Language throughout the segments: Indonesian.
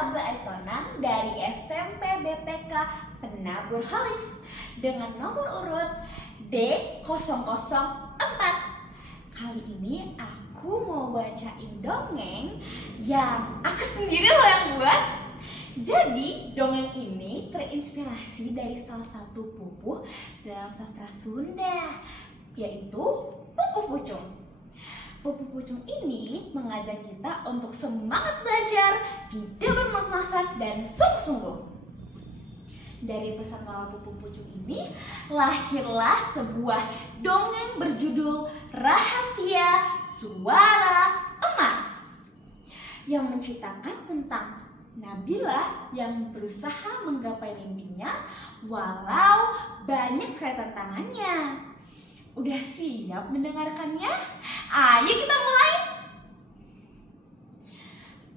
Sabda Aritonang dari SMP BPK Penabur Halis dengan nomor urut D004. Kali ini aku mau bacain dongeng yang aku sendiri loh yang buat. Jadi dongeng ini terinspirasi dari salah satu pupuh dalam sastra Sunda, yaitu Pupuh Pucung. Pupuh Pucung ini mengajak kita untuk semangat belajar, tidak bermas-masan, dan sungguh-sungguh. Dari pesan moral Pupuh Pucung ini, lahirlah sebuah dongeng berjudul Rahasia Suara Emas, yang menceritakan tentang Nabila yang berusaha menggapai mimpinya walau banyak sekali tantangannya. Udah siap mendengarkannya? Ayo kita mulai!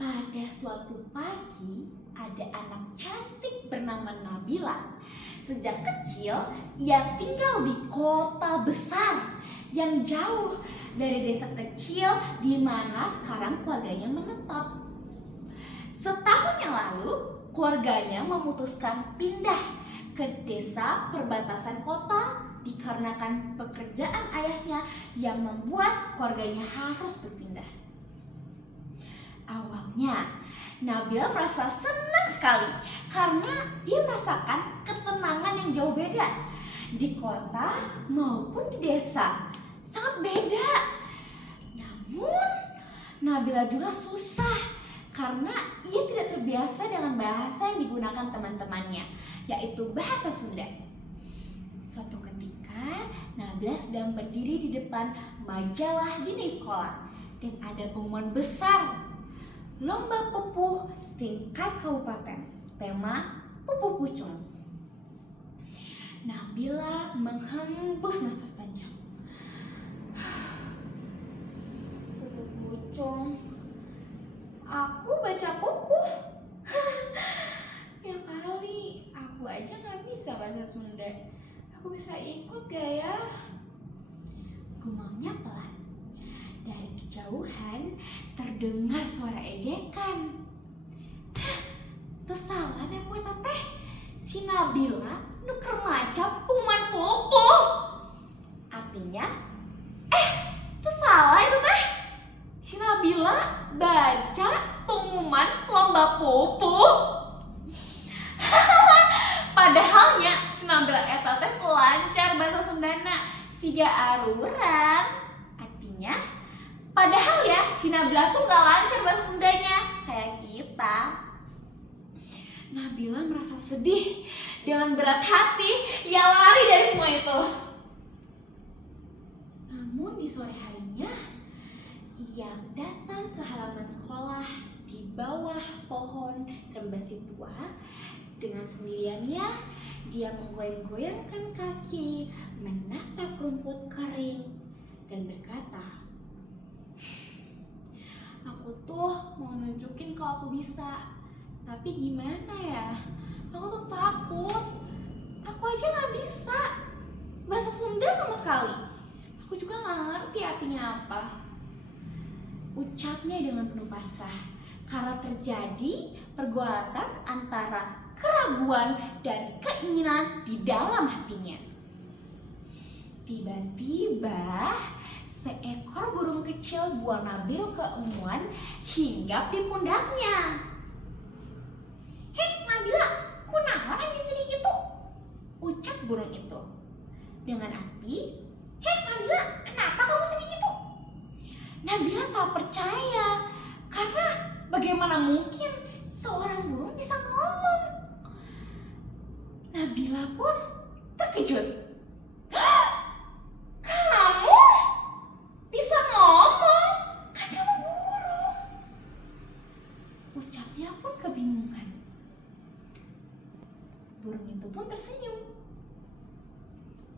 Pada suatu pagi, ada anak cantik bernama Nabila. Sejak kecil, ia tinggal di kota besar yang jauh dari desa kecil di mana sekarang keluarganya menetap. Setahun yang lalu, keluarganya memutuskan pindah ke desa perbatasan kota dikarenakan pekerjaan ayahnya yang membuat keluarganya harus berpindah. Awalnya, Nabila merasa senang sekali karena dia merasakan ketenangan yang jauh beda. Di kota maupun di desa, sangat beda. Namun, Nabila juga susah karena ia tidak terbiasa dengan bahasa yang digunakan teman-temannya, yaitu bahasa Sunda. Suatu ketika, Nabila sedang berdiri di depan majalah dinding sekolah dan ada pengumuman besar, lomba pupuh tingkat kabupaten, tema Pupuh Pucung. Nabila menghembus nafas panjang. Pupuh Pucung, aku baca pupuh. Ya kali, aku aja gak bisa bahasa Sunda. Aku bisa ikut gak ya? Gumamnya pelan. Dari kejauhan terdengar suara ejekan. Tesalan ya poe teteh, si Nabila nuker maca pengumuman pupuh. Artinya, tesalah itu teh, si Nabila baca pengumuman lomba pupuh. Padahalnya si Nabila eta teh pelancar bahasa Sundana siga arurang. Artinya, padahal ya si Nabila tuh gak lancar bahasa Sundanya kayak kita. Nabila merasa sedih. Dengan berat hati ia lari dari semua itu. Namun di sore harinya ia datang ke halaman sekolah di bawah pohon trembesi tua. Dengan sendiriannya dia menggoyang-goyangkan kaki, menatap rumput kering dan berkata, aku tuh mau nunjukin kalau aku bisa, tapi gimana ya? Aku tuh takut. Aku aja gak bisa bahasa Sunda sama sekali. Aku juga gak ngerti artinya apa. Ucapnya dengan penuh pasrah karena terjadi pergulatan antara keraguan dan keinginan di dalam hatinya. Tiba-tiba seekor burung kecil berwarna biru keunguan hinggap di pundaknya. Hei Nabila, kunaon anjing sedih gitu? Ucap burung itu. Dengan arti, hei Nabila, kenapa kamu sedih gitu? Nabila tak percaya karena bagaimana mungkin seorang burung bisa ngomong. Nabila pun terkejut. Kamu bisa ngomong? Kan kamu burung. Ucapnya pun kebingungan. Burung itu pun tersenyum.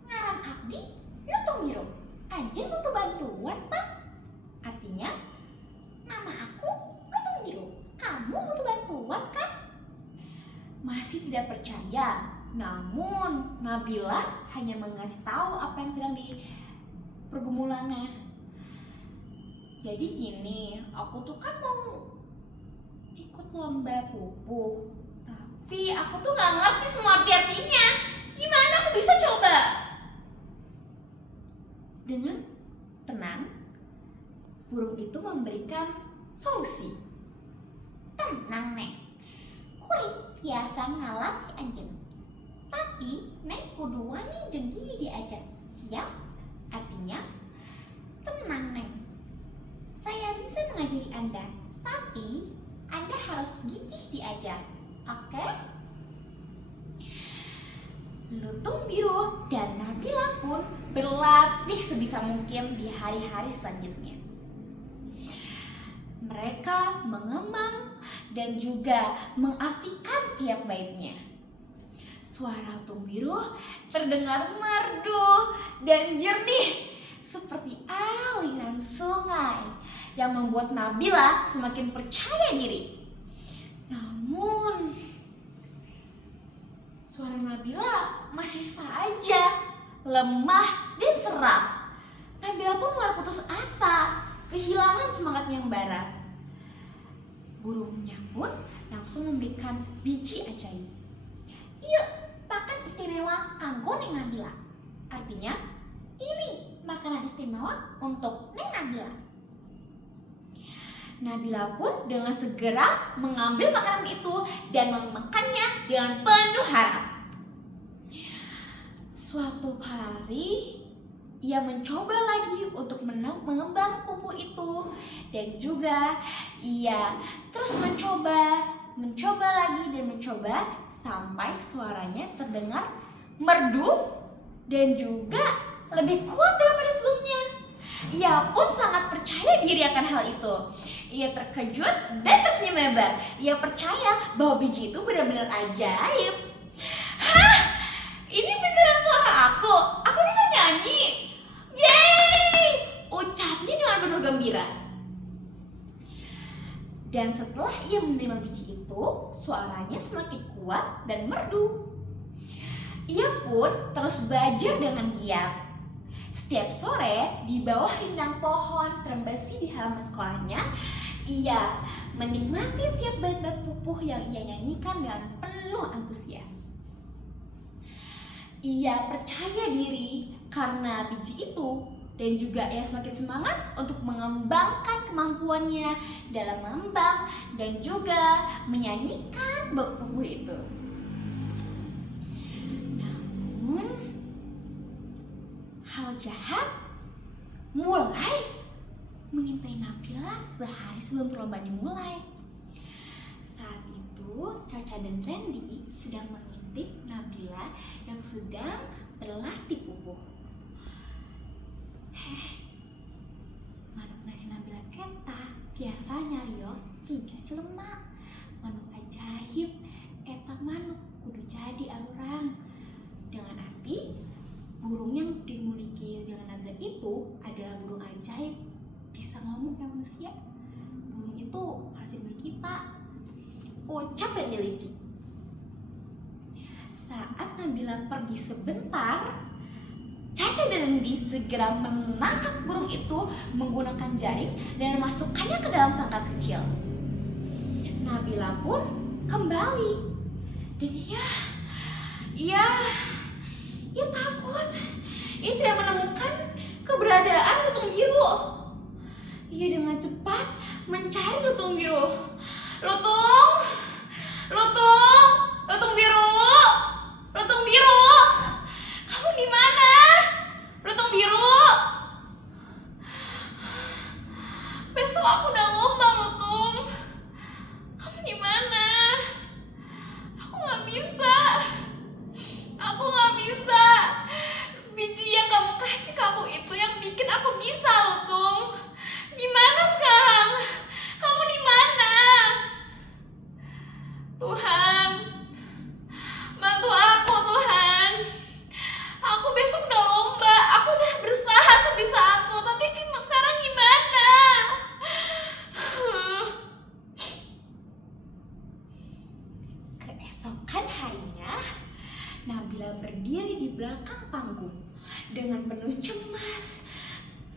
Ngaran abdi lutung biru. Anjing butuh bantuan, Pak. Artinya, nama aku lutung biru. Kamu butuh bantuan kan? Masih tidak percaya. Namun Nabila hanya mengasih tahu apa yang sedang di pergumulannya. Jadi gini, aku tuh kan mau ikut lomba pupuh. Tapi aku tuh gak ngerti semua arti-artinya. Gimana aku bisa coba? Dengan tenang, burung itu memberikan solusi. Tenang, Neng. Kuring biasa ngalati anjeun. Tapi Neng kudu wani jeung gigi diajar. Siap? Artinya, tenang, Neng. Saya bisa mengajari Anda, tapi Anda harus gigih diajar. Oke? Lutung Biru dan Nabila pun berlatih sebisa mungkin di hari-hari selanjutnya. Mereka mengemang dan juga mengartikan tiap baitnya. Suara lutung biru terdengar merdu dan jernih seperti aliran sungai yang membuat Nabila semakin percaya diri. Namun, suara Nabila masih saja lemah dan serak. Nabila pun mulai putus asa, kehilangan semangatnya yang bara. Burungnya pun langsung memberikan biji ajaib. Yuk, pakan istimewa kanggo Neng Nabila. Artinya, ini makanan istimewa untuk Neng Nabila. Nabila pun dengan segera mengambil makanan itu dan memakannya dengan penuh harap. Suatu hari, ia mencoba lagi untuk mengembang pupuh itu, dan juga ia terus mencoba lagi dan mencoba sampai suaranya terdengar merdu dan juga lebih kuat daripada sebelumnya. Ia pun sangat percaya diri akan hal itu. Ia terkejut dan tersenyum lebar. Ia percaya bahwa biji itu benar-benar ajaib. Hah? Ini beneran suara aku? Aku bisa nyanyi? Yeay! Ucapnya dengan penuh gembira. Dan setelah ia menerima biji itu, suaranya semakin kuat dan merdu. Ia pun terus belajar dengan giat. Setiap sore di bawah rindang pohon terbesi di halaman sekolahnya, ia menikmati tiap bait-bait pupuh yang ia nyanyikan dengan penuh antusias. Ia percaya diri karena biji itu, dan juga ia semakin semangat untuk mengembangkan kemampuannya dalam mengembang dan juga menyanyikan bait pupuh itu. Namun, hal jahat mulai mengintai Nabila sehari sebelum perlombaan dimulai. Saat itu, Caca dan Randy sedang mengintip Nabila yang sedang berlatih pupuh. Manuk nasi Nabila eta biasa nyarios jika jelema. Manuk ajaib eta manuk kudu jadi arurang. Dengan arti burung yang dimiliki dengan Nabila itu adalah burung ajaib, bisa ngomong kayak manusia. Burung itu hasil milik kita. Ucap dan licik. Saat Nabila pergi sebentar, Caca dan Randy segera menangkap burung itu menggunakan jaring dan memasukkannya ke dalam sangkar kecil. Nabila pun kembali dan ia takut. Ia tidak menemukan keberadaan lutung biru. Ia dengan cepat mencari lutung biru. Lutung biru, kamu di mana? Lutung biru, besok aku udah lomba, Lutung. Kamu di mana? Aku nggak bisa. Biji yang kamu kasih ke aku itu yang bikin aku bisa, Lutung. Gimana sekarang? Kamu di mana? Tuhan, bantu aku, Tuhan. Aku besok udah lomba. Aku udah berusaha sebisa aku, tapi sekarang gimana? Keesokan harinya, Nabila berdiri di belakang panggung dengan penuh cemas,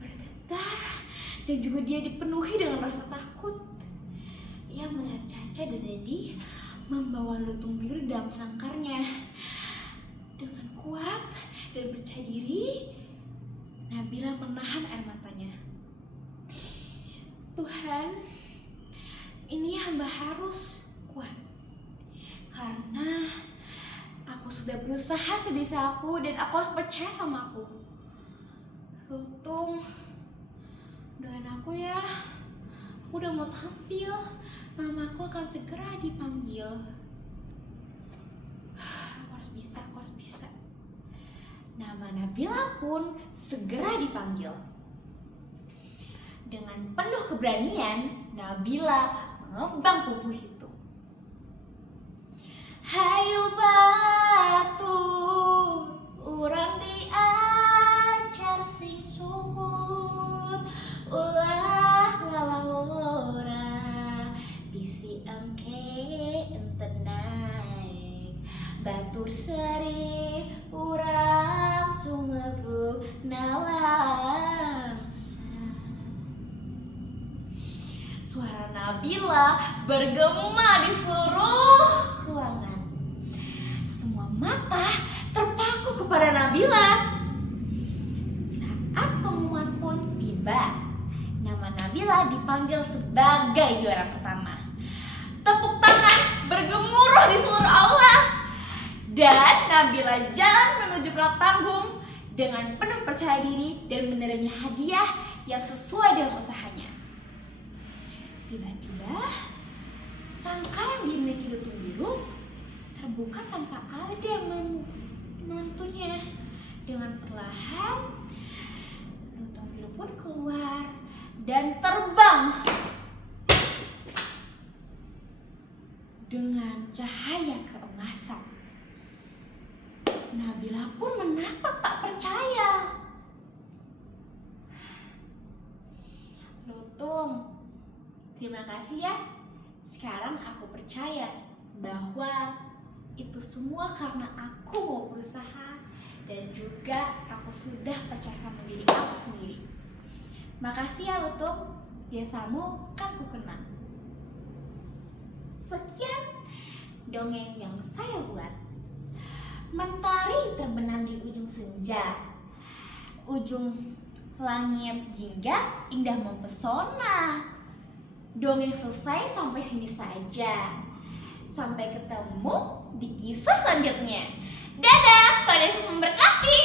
bergetar, dan juga dia dipenuhi dengan rasa takut. Ia melihat Caca dan Dedi membawa lutung biru dalam sangkarnya. Dengan kuat dan percaya diri, Nabila menahan air matanya. Tuhan, ini hamba harus kuat karena aku sudah berusaha sebisa aku dan aku harus percaya sama aku. Lutung, doain aku ya. Aku udah mau tampil, namaku akan segera dipanggil. Aku harus bisa. Nama Nabila pun segera dipanggil. Dengan penuh keberanian, Nabila mengebang pupuh itu. Hayu batu, urang diajar sing suhun, ulah lalawora, bisi engke enten naik, batur seri urang sumebru nalangsa. Suara Nabila bergema di seluruh ruangan. Semua mata terpaku kepada Nabila. Saat pengumuman pun tiba, nama Nabila dipanggil sebagai juara pertama. Tepuk tangan bergemuruh di seluruh aula. Dan Nabila jalan menuju panggung dengan penuh percaya diri dan menerima hadiah yang sesuai dengan usahanya. Tiba-tiba, sangkar yang dimiliki lutung biru terbuka tanpa ada yang membantunya. Dengan perlahan, lutung biru pun keluar dan terbang dengan cahaya keemasan. Nabila pun menatap tak percaya. Lutung, terima kasih ya. Sekarang aku percaya bahwa itu semua karena aku mau berusaha dan juga aku sudah percaya sama diri aku sendiri. Makasih ya Lutung, jasamu kan ku kenang. Sekian dongeng yang saya buat. Mentari terbenam di ujung senja, ujung langit jingga indah mempesona. Dongeng selesai sampai sini saja. Sampai ketemu di kisah selanjutnya. Dadah, Pada Yesus memberkati.